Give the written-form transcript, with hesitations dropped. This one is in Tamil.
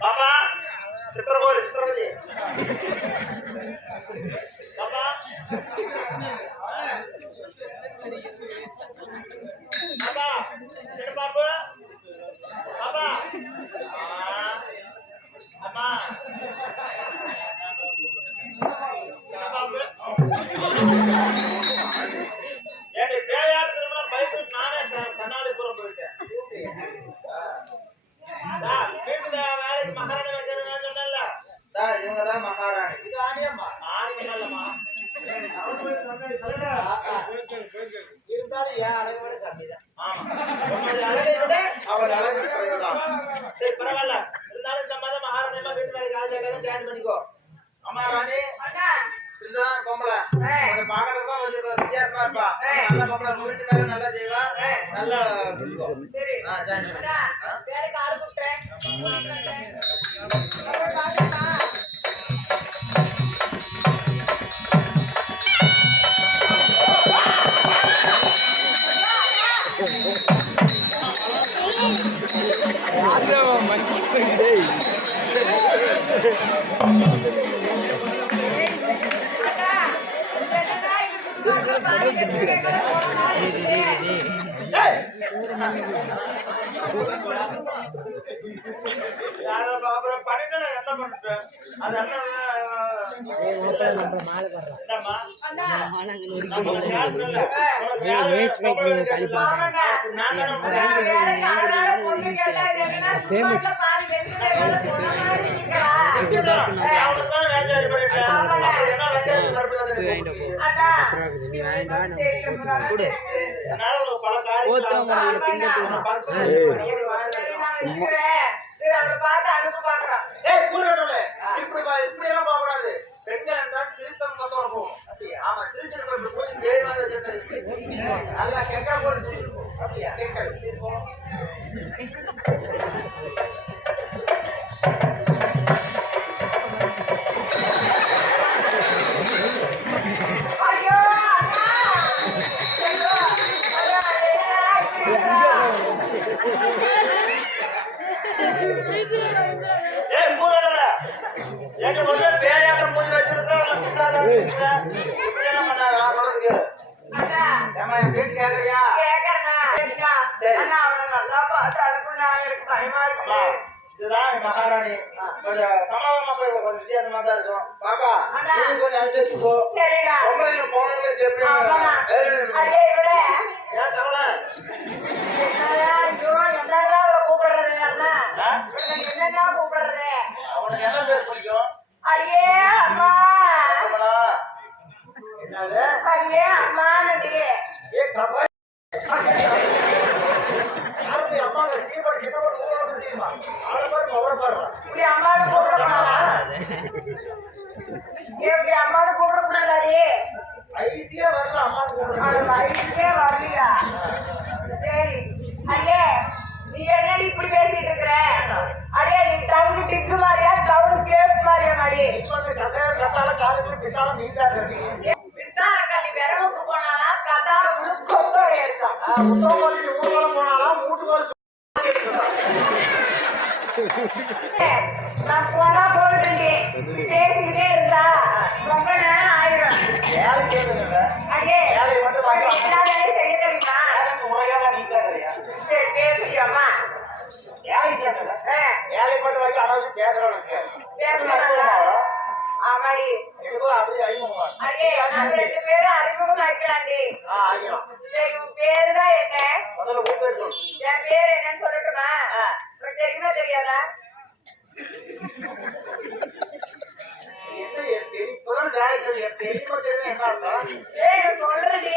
பாப்பா சித்திரகோடி சித்திரபதி பாப்பா பாப்பா பாப்பு பாப்பா அம்மா பாப்பு ஏடி பேயார் திரும்ப பைக்கு நானே தன்னாடிபுரம் போயிட்டேன் வீட்டுல வேலைக்கு மகாராணி வைக்கிறேன்னு சொன்னல இவங்கதான் மகாராணி இது ஆணியம்மா ஆணியம்மா இருந்தாலும் என் அழகை விட கம்மிதான் அழகை விட அவள் அழகு குறைவுதான் சரி பரவாயில்ல இருந்தாலும் இந்த மாதிரி மகாராணியம்மா வீட்டு வேலைக்கு ஆள் ஜாயின் பண்ணிக்கோ அம்மா ராணி இதுதான் பொம்பளை பாக்கிறதுக்கு தான் கொஞ்சம் வித்தியாசமா இருப்பா நல்ல பொம்பளை வீட்டுக்காக நல்லா செய்வா நல்லா ஜாயின் நல்லா கெக்கா போட்டு பேயாட்டம் பூஜை வச்சிருக்கோம் கேக்குறியா இதுதான் மகாராணி கொஞ்சம் சமாதானமா போய் கொஞ்சம் வித்தியாசமா தான் இருக்கும் பாப்பா கொஞ்சம் அனுசரிச்சுக்கோ பொம்பளைங்க போனதுல அவனுக்கு என்ன பேர் பிடிக்கும் ஐசியா வரல அம்மா ஐசியா வரலையா சரி ஐயே நீ என்ன இப்படி பேசிட்டு இருக்கிற அடே நீ டவுன் டிக்கு மாதிரியா டவுன் கேப் மாதிரியா மாடி கத்தால காலேஜ்ல பின்னால நீ தான் பின்னால நீ விரவுக்கு போனாலா கத்தால முழுக்க எடுத்தான் முத்தோமோடி ஊர்வலம் போனாலா மூட்டுவல் நான் போனா போட்டுட்டேன் பேசிக்கிட்டே இருந்தா ரொம்ப நேரம் ஆயிடும் அடே வேலை செய்ய தெரியுமா சரி பேசியாமா வேலை மட்டும் வச்சு அனாவசி பேசுறோம் ஆமாடி அடே நான் 2 பேரும் அறிமுகம் வைக்கலாண்டி சரி உன் பேருதான் என்ன என் பேர் என்னன்னு சொல்லட்டுமா தெரியுமா தெரியாதா சொல்றடி